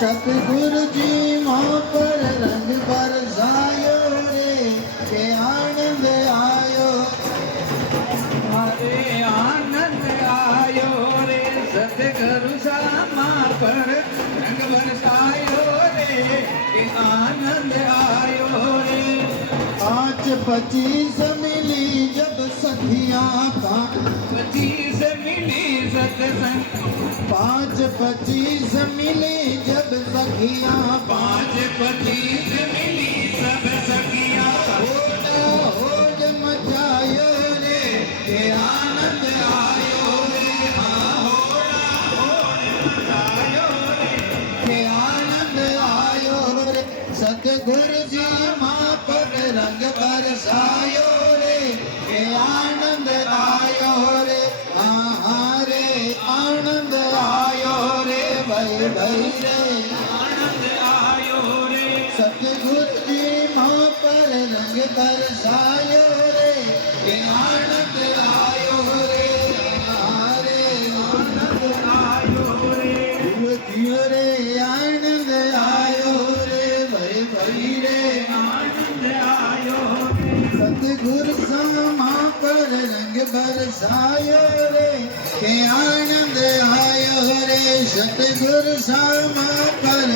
सतगुरु जी माँ पर रंग बरसायो रे के आनंद आयो अरे आनंद आयो रे सतगुरु सा माँ पर रंग बरसायो रे के आनंद आयो रे। 5-25 मिली जब सखियाँ 25 मिली सत्संग 5-25 मिली जब सखियाँ 5-25 मिली सब सखियाँ होड़ मचायो रे के आनंद आयो रे आयो रे के आनंद आयो रे सतगुरु जी माँ पर रंग बरसायो रे के आनंद आयो रे रे आनंद आयो रे भाई भाई रे आनंद आयो रे सतगुरु जी माँ पर रंग बरसायो रे के आनंद आयो रे आनंद आयो रे जियो रे आनंद आयो रे भाई भाई रे आनंद आयो रे सतगुरु सा माँ पर रंग बरसायो रे के आनंद आयो रे सतगुरु सा माँ पर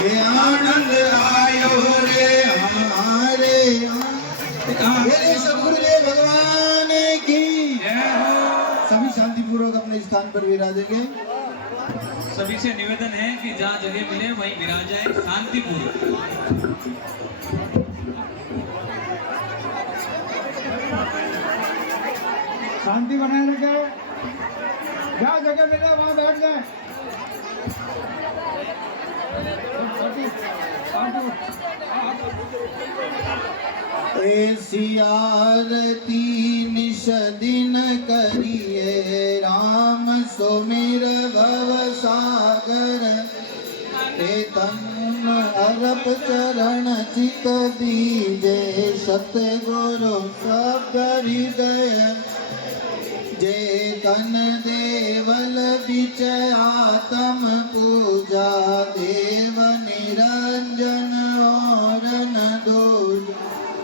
के आनंद आयो रे हमारे मेरे सतगुरुदेव भगवान की जय हो। सभी शांतिपूर्वक अपने स्थान पर विराजेंगे। सभी से निवेदन है कि जहाँ जगह मिले वहीं विराज जाए शांतिपूर्वक। शांति बनाए रखे जहाँ जगह मिले वहाँ बैठ जाए। ऐसी आरती निश दिन करिए राम सुमिर भव सागर हे तन अरप चरण चित दीजे सतगुरु शब्द हृदय जे तन देवल बिच आत्म पूजा देव निरंजन और न दोष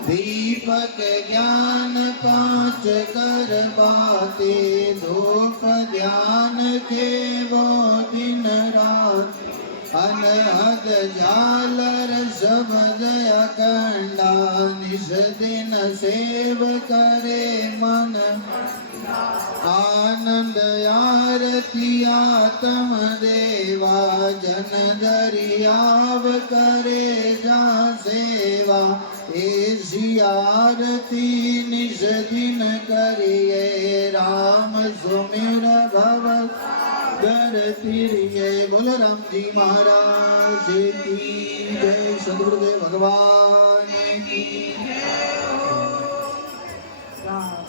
दीपक ज्ञान 5 कर बाते धूप ध्यान के वो दिन रात अनहद झालर शब्द अखंडा निश दिन सेव करे मन आनंद आरती आत्म देवा जन दरियाव करे जा सेवा ऐसी आरती निश दिन करिए राम सुमिर भव कर तिरिये। बोलो राम जी महाराज की जय सद्गुरुदेव भगवान की जी साहब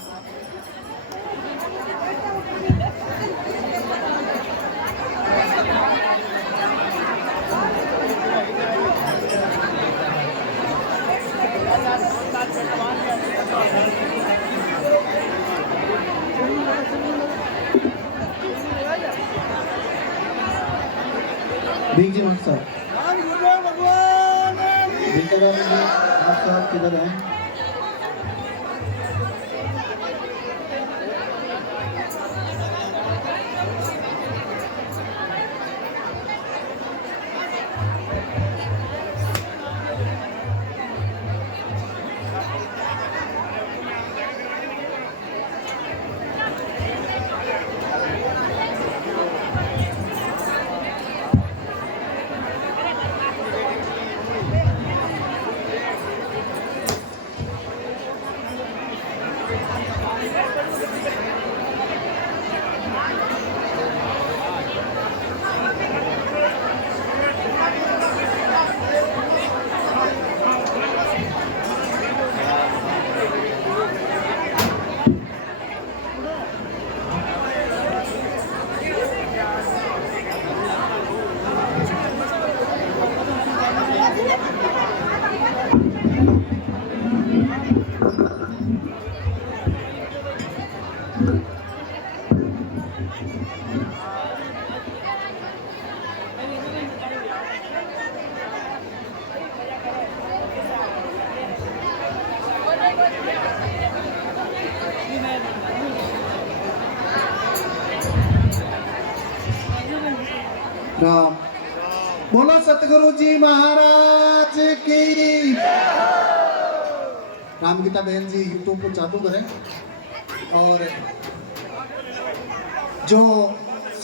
आप साहब किधर हैं? राम। बोलो सतगुरु जी महाराज की। राम गीता बहन जी यूट्यूब को चालू करें। और जो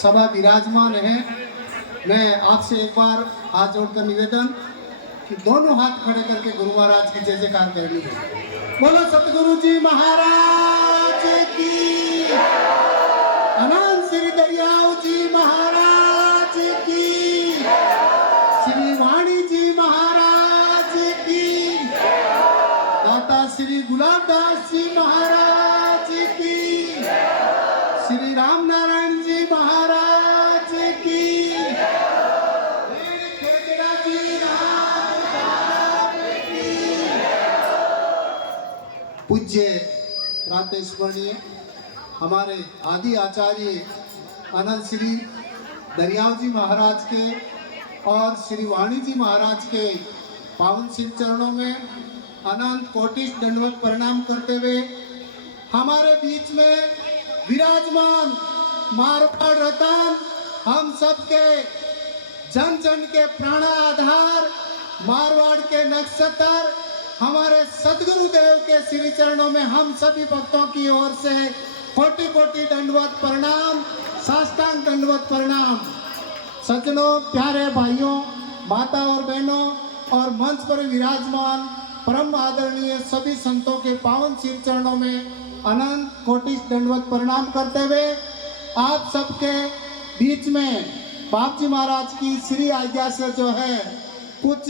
सभा विराजमान है, मैं आपसे एक बार हाथ जोड़कर निवेदन कि दोनों हाथ खड़े करके गुरु महाराज की जय जयकार करनी है। बोलो सतगुरु जी महाराज की। अनंत श्री दरियाव जी महाराज की। श्री वाणी जी महाराज की। दाता श्री गुलाबदास जी महाराज की। श्री राम नारायण जी महाराज की। खेजड़ा जी महाराज की। पूज्य प्रातस्मरणीय हमारे आदि आचार्य अनंत श्री दरियाव जी महाराज के और श्री वाणी जी महाराज के पावन शिव चरणों में अनंत कोटि दंडवत प्रणाम करते हुए हमारे बीच में विराजमान मारवाड़ रतन, हम सबके जन जन के प्राण आधार, मारवाड़ के नक्षत्र, हमारे सदगुरु देव के श्री चरणों में हम सभी भक्तों की ओर से कोटि कोटि दंडवत प्रणाम, साष्टांग दंडवत प्रणाम। सज्जनों, प्यारे भाइयों, माता और बहनों और मंच पर विराजमान परम आदरणीय सभी संतों के पावन शिव चरणों में अनंत कोटि दंडवत प्रणाम करते हुए आप सबके बीच में बाप जी महाराज की श्री आज्ञा से जो है कुछ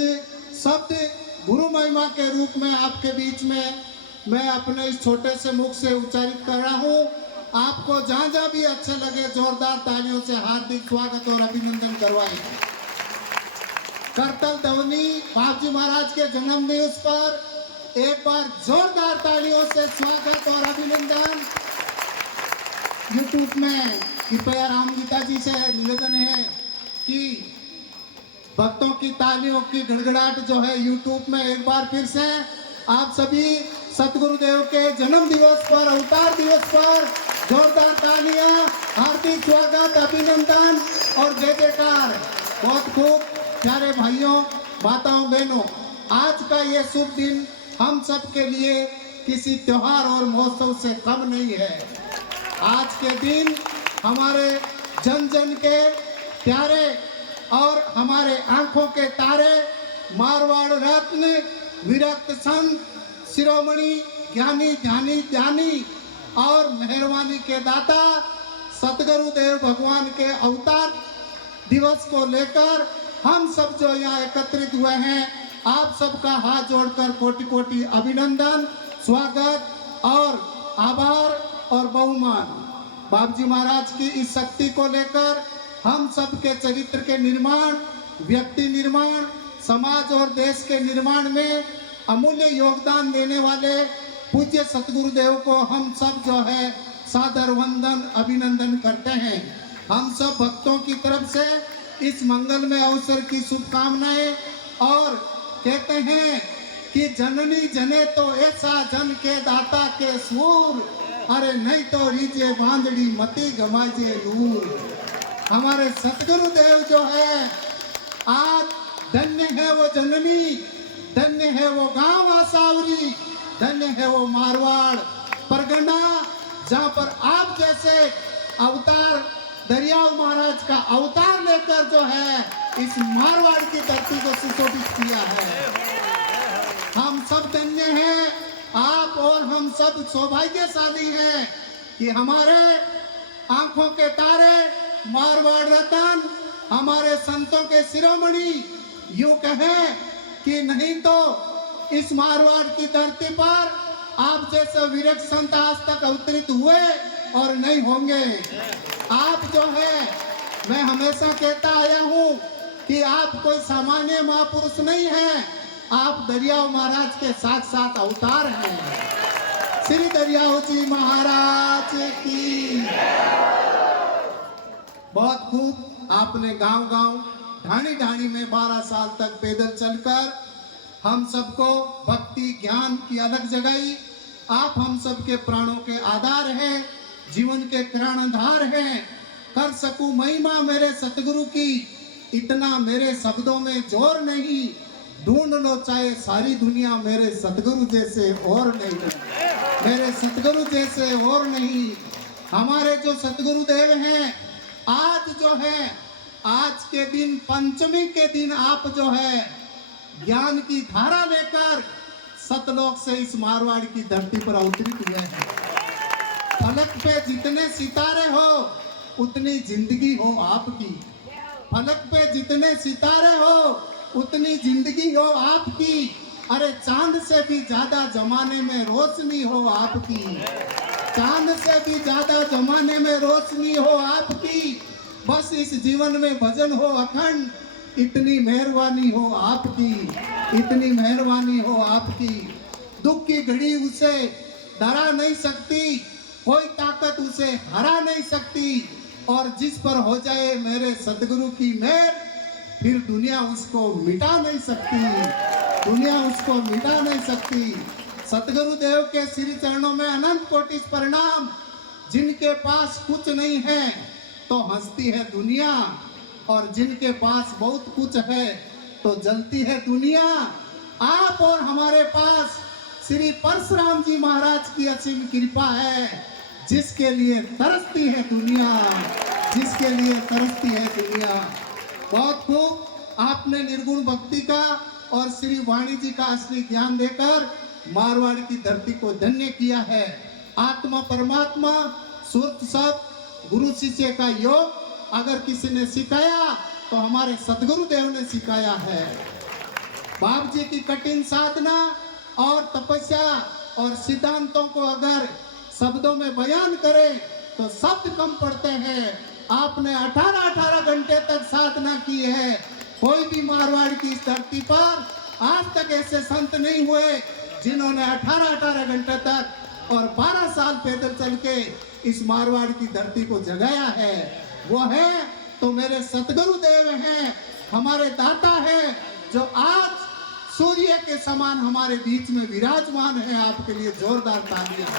शब्द गुरु महिमा के रूप में आपके बीच में मैं अपने इस छोटे से मुख से उच्चारित कर रहा हूँ। आपको जहाँ जहाँ भी अच्छे लगे जोरदार तालियों से हार्दिक स्वागत और अभिनंदन करवाएं। करतल दवनी बाप जी महाराज के जन्म दिवस पर एक बार जोरदार तालियों से स्वागत और अभिनंदन। यूट्यूब में कृपया राम गीता जी से निवेदन है कि भक्तों की तालियों की गड़गड़ाहट जो है यूट्यूब में एक बार फिर से आप सभी सतगुरुदेव के जन्म दिवस पर, अवतार दिवस पर जोरदार तालियां, हार्दिक स्वागत, अभिनंदन और जय जयकार। बहुत खूब। प्यारे भाइयों, माताओं, बहनों, आज का ये शुभ दिन हम सब के लिए किसी त्योहार और महोत्सव से कम नहीं है। आज के दिन हमारे जन जन के प्यारे और हमारे आंखों के तारे, मारवाड़ रत्न, विरक्त संत, शिरोमणि ज्ञानी ध्यानी ध्यानी और मेहरबानी के दाता सतगुरु देव भगवान के अवतार दिवस को लेकर हम सब जो यहाँ एकत्रित हुए हैं, आप सबका हाथ जोड़कर कोटि कोटि अभिनंदन, स्वागत और आभार और बहुमान। बाप जी महाराज की इस शक्ति को लेकर हम सब के चरित्र के निर्माण, व्यक्ति निर्माण, समाज और देश के निर्माण में अमूल्य योगदान देने वाले पूज्य सतगुरुदेव को हम सब जो है सादर वंदन अभिनंदन करते हैं। हम सब भक्तों की तरफ से इस मंगलमय अवसर की शुभकामनाएं और कहते हैं कि जननी जने तो ऐसा जन के दाता के सूर, अरे नहीं तो रीजे बांधड़ी मती गमाजे नूर। हमारे सतगुरुदेव जो है आज धन्य है वो जननी, धन्य है वो गांव आसावरी, धन्य है वो मारवाड़ परगना, जहाँ पर आप जैसे अवतार दरियाव महाराज का अवतार लेकर जो है इस मारवाड़ की धरती को सुशोभित किया है। हम सब धन्य हैं, आप और हम सब सौभाग्यशाली हैं कि हमारे आंखों के तारे, मारवाड़ रतन, हमारे संतों के शिरोमणि यूं कहें कि नहीं तो इस मारवाड़ की धरती पर आप जैसे विरक्त संत आज तक अवतरित हुए और नहीं होंगे। आप जो है, मैं हमेशा कहता आया हूँ कि आप कोई सामान्य महापुरुष नहीं हैं, आप दरियाव महाराज के साथ साथ अवतार हैं। श्री दरियाव जी महाराज की। बहुत खूब। आपने गांव-गांव, ढाणी-ढाणी में 12 साल तक पैदल चलकर हम सबको भक्ति ज्ञान की अलग जगाई। आप हम सबके प्राणों के आधार हैं, जीवन के प्राणधार हैं। कर सकूं महिमा मेरे सतगुरु की, इतना मेरे शब्दों में जोर नहीं, ढूंढ लो चाहे सारी दुनिया, मेरे सतगुरु जैसे और नहीं, मेरे सतगुरु जैसे और नहीं। हमारे जो सतगुरु देव हैं, आज जो है, आज के दिन पंचमी के दिन आप जो है ज्ञान की धारा लेकर सतलोक से इस मारवाड़ की धरती पर अवतरित हुए हैं। फलक पे जितने सितारे हो उतनी जिंदगी हो आपकी, फलक पे जितने सितारे हो उतनी जिंदगी हो आपकी। अरे चांद से भी ज्यादा जमाने में रोशनी हो आपकी, चांद से भी ज्यादा जमाने में रोशनी हो आपकी। बस इस जीवन में भजन हो अखंड, इतनी मेहरबानी हो आपकी, इतनी मेहरबानी हो आपकी। दुख की घड़ी उसे डरा नहीं सकती, कोई ताकत उसे हरा नहीं सकती। और जिस पर हो जाए मेरे सतगुरु की मेहर, फिर दुनिया उसको मिटा नहीं सकती, दुनिया उसको मिटा नहीं सकती। सतगुरु देव के श्री चरणों में अनंत कोटि प्रणाम। जिनके पास कुछ नहीं है तो हंसती है दुनिया, और जिनके पास बहुत कुछ है तो जलती है दुनिया। आप और हमारे पास श्री परशुराम जी महाराज की असीम कृपा है, जिसके लिए तरसती है दुनिया, जिसके लिए तरसती है दुनिया। बहुत खूब आपने निर्गुण भक्ति का और श्री वाणी जी का असली ज्ञान देकर मारवाड़ की धरती को धन्य किया है। आत्मा परमात्मा सुरत सब गुरु शिष्य का योग अगर किसी ने सिखाया तो हमारे सतगुरु देव ने सिखाया है। बाप जी की कठिन साधना और तपस्या और सिद्धांतों को अगर शब्दों में बयान करें तो शब्द कम पड़ते हैं। आपने 18-18 घंटे तक साधना की है। कोई भी मारवाड़ की इस धरती पर आज तक ऐसे संत नहीं हुए जिन्होंने 18-18 घंटे तक और 12 साल पैदल चल के इस मारवाड़ की धरती को जगाया है। वो है तो मेरे सतगुरु देव हैं, हमारे दाता हैं, जो आज सूर्य के समान हमारे बीच में विराजमान है। आपके लिए जोरदार तालियां।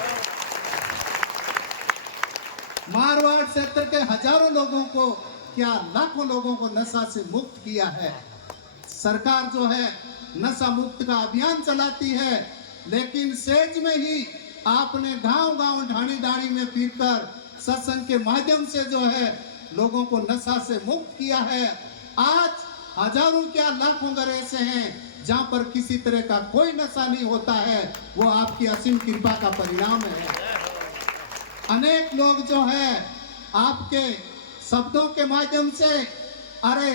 मारवाड़ क्षेत्र के हजारों लोगों को, क्या लाखों लोगों को नशा से मुक्त किया है। सरकार जो है नशा मुक्त का अभियान चलाती है, लेकिन सेज में ही आपने गांव-गांव ढाणी-ढाणी में फिरकर सत्संग के माध्यम से जो है लोगों को नशा से मुक्त किया है। आज हजारों क्या लाखों घर ऐसे हैं जहां पर किसी तरह का कोई नशा नहीं होता है। वो आपकी असीम कृपा का परिणाम है। अनेक लोग जो है आपके शब्दों के माध्यम से, अरे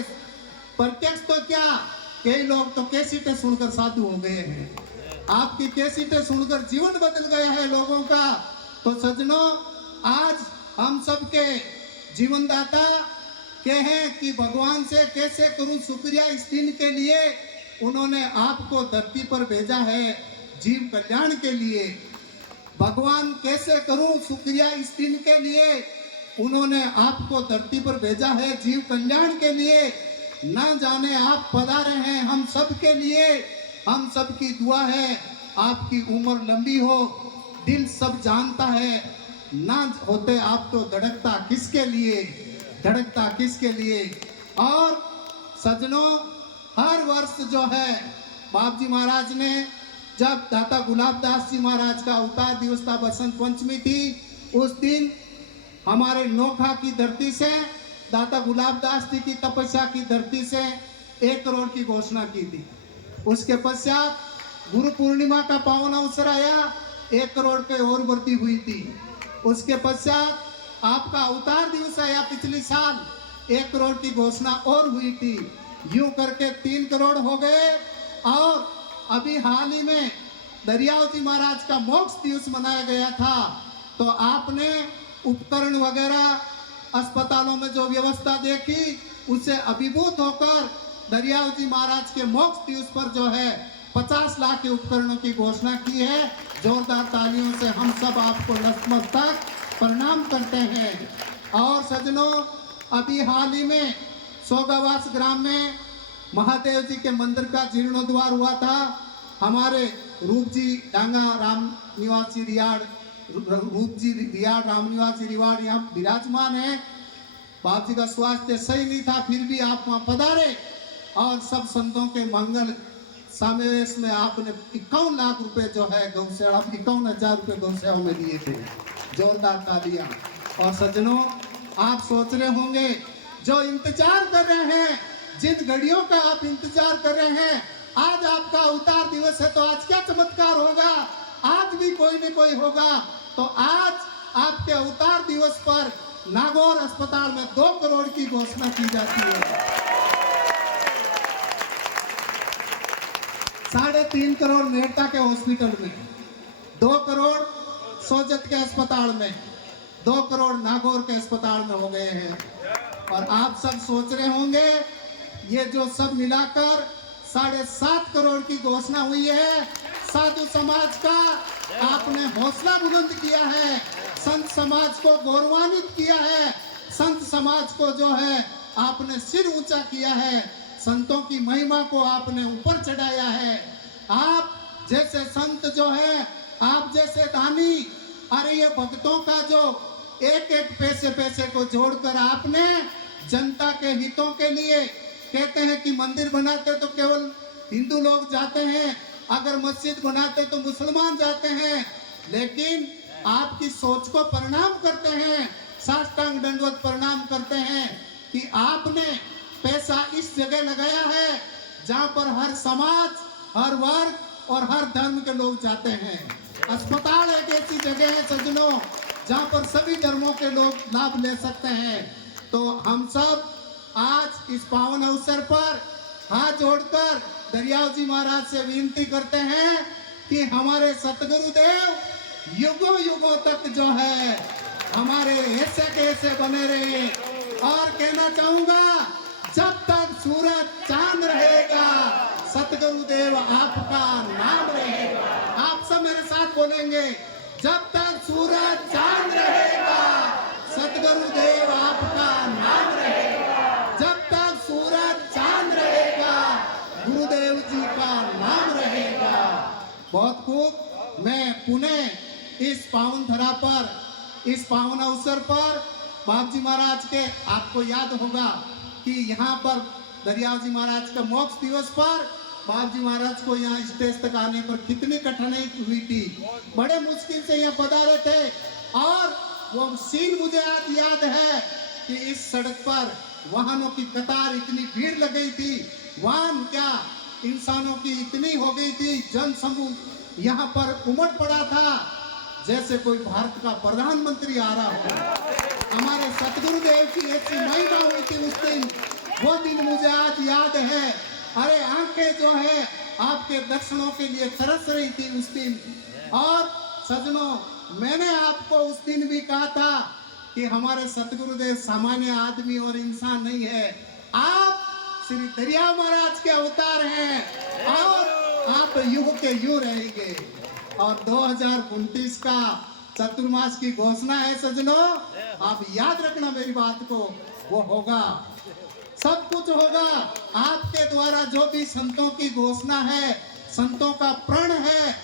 प्रत्यक्ष तो क्या, कई लोग तो कैसेटें सुनकर साधु हो गए हैं। आपकी कैसेटें सुनकर जीवन बदल गया है लोगों का। तो सज्जनों, आज हम सबके जीवनदाता के हैं कि भगवान से कैसे करूं शुक्रिया इस दिन के लिए। उन्होंने आपको धरती पर भेजा है जीव कल्याण के लिए। भगवान कैसे करूं शुक्रिया इस दिन के लिए, उन्होंने आपको धरती पर भेजा है जीव कल्याण के लिए। ना जाने आप पधारे हैं हम सब के लिए। हम सब की दुआ है आपकी उम्र लंबी हो। दिल सब जानता है, ना होते आप तो धड़कता किसके लिए, धड़कता किसके लिए। और सज्जनों, हर वर्ष जो है बाप जी महाराज ने, जब दाता गुलाबदास जी महाराज का अवतार दिवस था, बसंत पंचमी थी, उस दिन हमारे नोखा की धरती से, दाता गुलाबदास जी की तपस्या की धरती से 1 करोड़ की घोषणा की थी। उसके पश्चात गुरु पूर्णिमा का पावन अवसर आया, 1 करोड़ पे और वृद्धि हुई थी। उसके पश्चात आपका अवतार दिवस आया पिछले साल, 1 करोड़ की घोषणा और हुई थी। यूं करके 3 करोड़ हो गए। और अभी हाल ही में दरियाव जी महाराज का मोक्ष दिवस मनाया गया था, तो आपने उपकरण वगैरह अस्पतालों में जो व्यवस्था देखी, उससे अभिभूत होकर दरियाव जी महाराज के मोक्ष दिवस पर जो है 50 लाख के उपकरणों की घोषणा की है। जोरदार तालियों से हम सब आपको नतमस्तक प्रणाम करते हैं। और सज्जनों, अभी हाल ही में सोगावास ग्राम में महादेव जी के मंदिर का जीर्णोद्वार हुआ था। हमारे रूप जी डांगा राम निवासी रियाड़, रूप जी रियाड़ राम निवासी रिवाड़ यहाँ विराजमान है। बाप जी का स्वास्थ्य सही नहीं था, फिर भी आप वहां पधारे और सब संतों के मंगल समावेश में आपने 51 लाख रुपए जो है गौशाला, 51,000 रुपए गौशाला में दिए थे। जोरदार तालियां। और सज्जनों, आप सोच रहे होंगे जो इंतजार कर रहे हैं, जिन घड़ियों का आप इंतजार कर रहे हैं, आज आपका अवतार दिवस है, तो आज क्या चमत्कार होगा, आज भी कोई न कोई होगा। तो आज आपके अवतार दिवस पर नागौर अस्पताल में 2 करोड़ की घोषणा की जाती है। 3.5 करोड़ मेड़ता के हॉस्पिटल में, 2 करोड़ सोजत के अस्पताल में, 2 करोड़ नागौर के अस्पताल में हो गए हैं। और आप सब सोच रहे होंगे ये जो सब मिलाकर 7.5 करोड़ की घोषणा हुई है, साधु समाज का आपने हौसला बुलंद किया है, संत समाज को गौरवान्वित किया है, संत समाज को जो है आपने सिर ऊंचा किया है, संतों की महिमा को आपने ऊपर चढ़ाया है। आप जैसे संत जो है, आप जैसे दानी, अरे ये भक्तों का जो एक एक पैसे को जोड़कर आपने जनता के हितों के लिए, कहते हैं कि मंदिर बनाते तो केवल हिंदू लोग जाते हैं, अगर मस्जिद बनाते तो मुसलमान जाते हैं, लेकिन आपकी सोच को प्रणाम करते हैं, साष्टांग दंडवत प्रणाम करते हैं कि आपने पैसा इस जगह लगाया है जहां पर हर समाज, हर वर्ग और हर धर्म के लोग जाते हैं। अस्पताल एक ऐसी जगह है सज्जनों जहां पर सभी धर्मों के लोग लाभ ले सकते हैं। तो हम सब आज इस पावन अवसर पर हाथ जोड़कर दरियाव जी महाराज से विनती करते हैं कि हमारे सतगुरुदेव युगों युगों तक जो है हमारे ऐसे कैसे बने रहे। और कहना चाहूंगा, जब तक सूरज चांद रहेगा सतगुरुदेव आपका नाम रहेगा। आप सब मेरे साथ बोलेंगे, जब तक सूरज चांद रहेगा सतगुरुदेव आपका नाम रहेगा। जब तक सूरज चांद रहेगा गुरुदेव जी का नाम रहेगा। बहुत खूब। मैं पुनः इस पावन धरा पर, इस पावन अवसर पर बाप जी महाराज के, आपको याद होगा कि यहाँ पर दरियाव जी महाराज का मोक्ष दिवस पर बाप जी महाराज को यहाँ स्टेज तक आने पर कितनी कठिनाई हुई थी, बड़े मुश्किल से यहाँ पधारे थे। और वो सीन मुझे आज याद है कि इस सड़क पर वाहनों की कतार, इतनी भीड़ लग गई थी, वाहन क्या इंसानों की इतनी हो गई थी, जन समूह यहाँ पर उमड़ पड़ा था जैसे कोई भारत का प्रधानमंत्री आ रहा हो। हमारे सतगुरुदेव की ऐसी महिमा हुई थी उस दिन, वो दिन मुझे आज याद है। अरे आंखें जो है आपके दर्शनों के लिए तरस रही थी उस दिन। और सजनों, मैंने आपको उस दिन भी कहा था कि हमारे सतगुरुदेव सामान्य आदमी और इंसान नहीं है, आप श्री दरियाव महाराज के अवतार हैं और आप युग के युग रहेंगे। और 2029 का चतुर्मास की घोषणा है सजनों, आप याद रखना मेरी बात को, वो होगा, सब कुछ होगा। आपके द्वारा जो भी संतों की घोषणा है, संतों का प्रण है।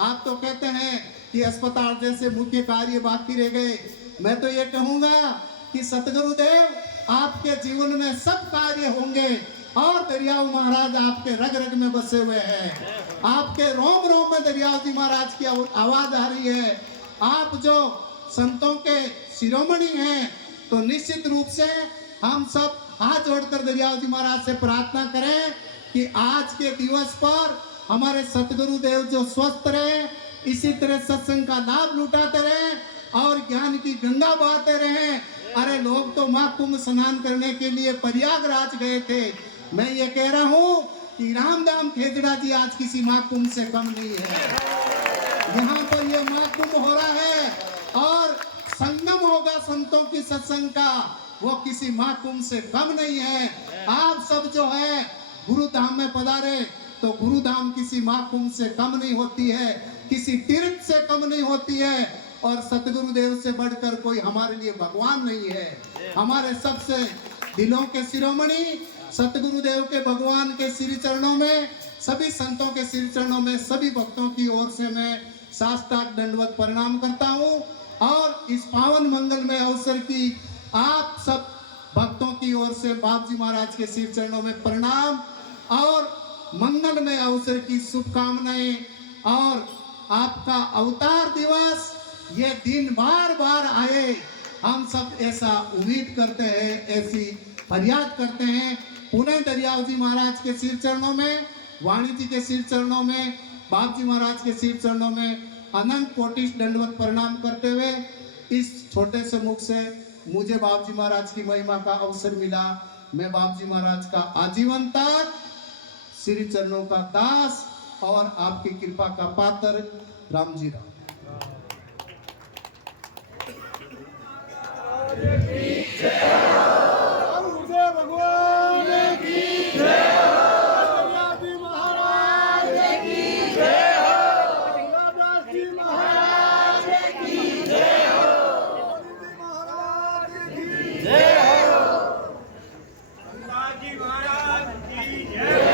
आप तो कहते हैं कि अस्पताल जैसे मुख्य कार्य बाकी रह गए, मैं तो ये कहूंगा कि सतगुरुदेव आपके जीवन में सब कार्य होंगे और दरियाव महाराज आपके रग रग में बसे हुए हैं। आपके रोम रोम में दरियाव जी महाराज की आवाज आ रही है। आप जो संतों के शिरोमणि हैं, तो निश्चित रूप से हम सब हाथ जोड़कर दरियाव जी महाराज से प्रार्थना करें कि आज के दिवस पर हमारे सतगुरुदेव जो स्वस्थ रहे, इसी तरह सत्संग का लाभ लुटाते रहे और ज्ञान की गंगा बहाते रहे। अरे लोग तो महाकुंभ स्नान करने के लिए प्रयागराज गए थे, मैं ये कह रहा हूँ कि रामदाम खेजड़ा जी आज किसी महाकुंभ से कम नहीं है। यहाँ पर ये महाकुंभ हो रहा है और संगम होगा संतों की सत्संग का, वो किसी महाकुंभ से कम नहीं है। आप सब जो है गुरुधाम में पधारे, तो गुरुधाम किसी महाकुंभ से कम नहीं होती है, किसी तीर्थ से कम नहीं होती है। और सतगुरुदेव से बढ़कर कोई हमारे लिए भगवान नहीं है। हमारे सबसे दिलों के शिरोमणि सतगुरुदेव के भगवान के श्री चरणों में, सभी संतों के श्री चरणों में सभी भक्तों की ओर से मैं साष्टांग दंडवत प्रणाम करता हूँ। और इस पावन मंगलमय अवसर की आप सब भक्तों की ओर से बाप जी महाराज के शिव चरणों में प्रणाम और मंगलमय अवसर की शुभकामनाएं। और आपका अवतार दिवस ये दिन बार बार आए, हम सब ऐसा उम्मीद करते हैं, ऐसी फरियाद करते हैं। पुनः दरियाव जी महाराज के शिव चरणों में, वाणी जी के शिव चरणों में, बाप जी महाराज के शिव चरणों में अनंत कोटि दंडवत प्रणाम करते हुए इस छोटे से मुख से मुझे बाप जी महाराज की महिमा का अवसर मिला। मैं बाप जी महाराज का आजीवन तक श्री चरणों का दास और आपकी कृपा का पात्र राम जी राम। भगवान की जय हो, जी महाराज की जय हो, दास जी महाराज की जय हो, महाराज की जय हो, दास जी महाराज की जय हो।